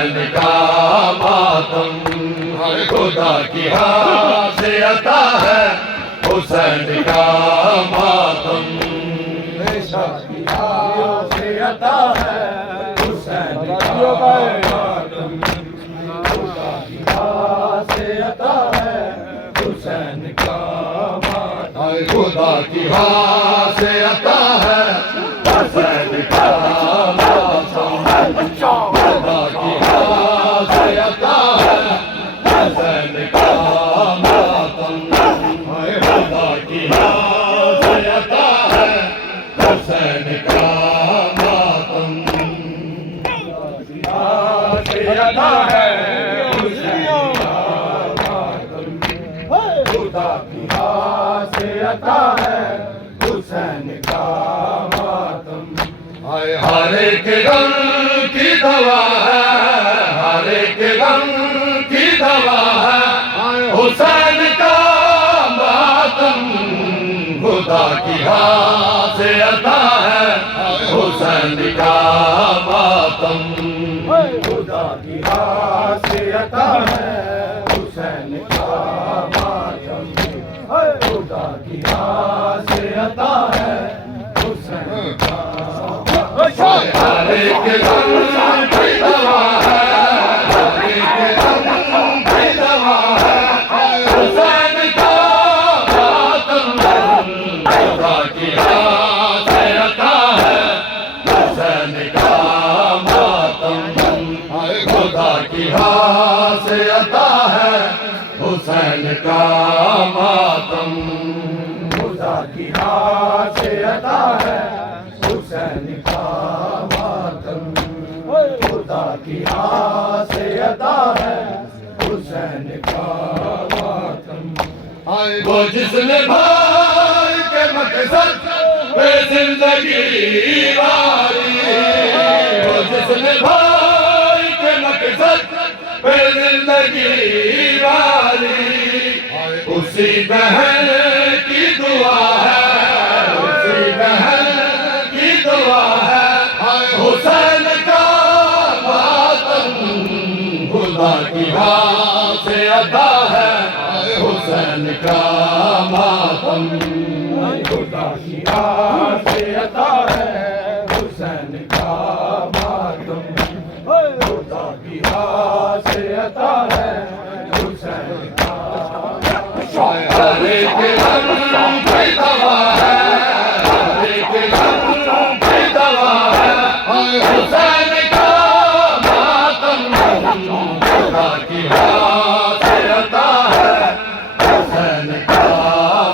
हुसैन का मातम, खुदा की हाँ से अता है हुसैन का मातम। की हाँ से अता है हुसैन का मातम, खुदा की हाँ से अता है हुसैन का मातम, खुदा की हाँ से अता है हुसैन का मातम, खुदा की हाँ से अता है हुसैन का मातम, खुदा की हाँ से अता है हुसैन का मातम। हाँ से अता है हुसैन का मातम, खुदा की हाँ से अता है हुसैन का मातम। हर एक गम की दवा है, हर एक गम की दवा है हुसैन का मातम, खुदा की हाँ से अता है हुसैन का मातम, खुदा की हाँ से अता है हुसैन का मातम, खुदा की हाँ से अता है हुसैन का मातम। हर एक गम की दवा है, हर एक गम की दवा है हुसैन का मातम, खुदा की हाँ से अता है हुसैन का मातम, खुदा की हाँ से अता है हुसैन का मातम, खुदा की हाँ से अता है हुसैन का मातम, खुदा की हाँ से अता है हुसैन का मातम। वो जिसने भाई के मकसद पे जिंदगी वारी, वो जिसने भाई के मकसद पे जिंदगी वारी, उसी बहन की दुआ है, उसी बहन की दुआ है हुसैन का मातम, खुदा की हाँ से अता है हुसैन का मातम, खुदा की हाँ से अता है हुसैन का मातम, खुदा की हाँ से अता है हुसैन का मातम। हर एक गम की दवा है, हर एक गम की दवा है हुसैन का मातम, खुदा की हाँ से अता है हुसैन का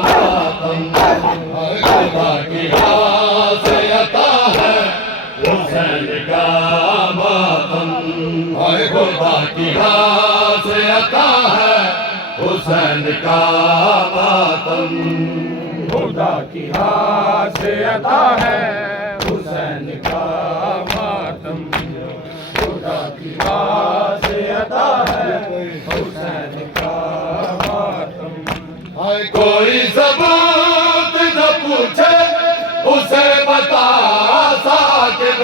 मातम, खुदा की हाँ से अता है हुसैन का मातम, खुदा की हाँ से अता है हुसैन का मातम, खुदा की हाँ से अता है हुसैन का मातम, खुदा की हाँ से अता है हुसैन का मातम। कोई सबूत न पूछे उसे बता साकिब,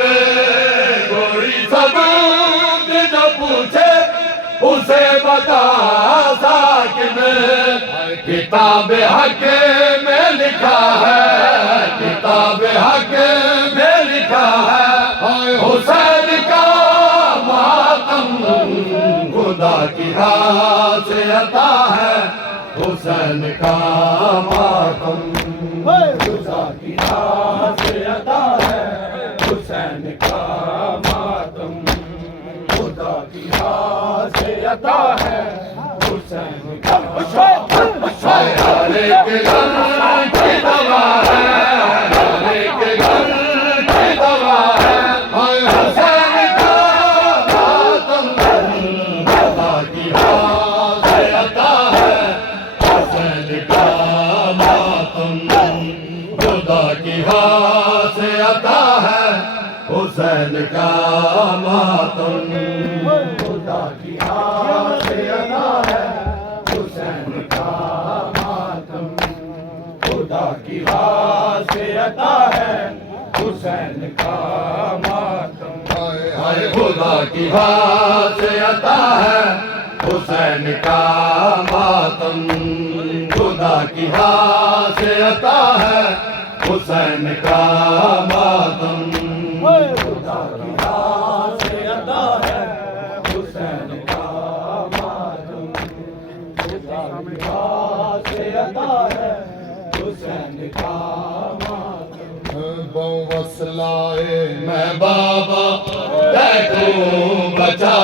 कोई सबूत न पूछे उसे बता साकिब, किताब हक में लिखा है, किताब हक में लिखा है हुसैन का मातम, खुदा की हाँ से अता है हुसैन का मातम, खुदा की हाँ से अता है हुसैन का मातम, खुदा की हाँ से अता है हुसैन का मातम। हर एक गम की दवा है, हर एक गम की दवा है हुसैन का मातम, खुदा की हाँ से अता है हुसैन का मातम, खुदा की हाँ से अता है हुसैन का मातम, खुदा की हाँ से अता है हुसैन का मातम, खुदा की हाँ से अता है हुसैन का मातम। हाय खुदा की हाथ से अता है हुसैन का मातम, खुदा की हाथ से अता है हुसैन का मातम, खुदा की हाथ से अता है हुसैन का मातम, खुदा की हाथ से अता है हुसैन का मातम। वसलाए मैं बाबा तैको बचा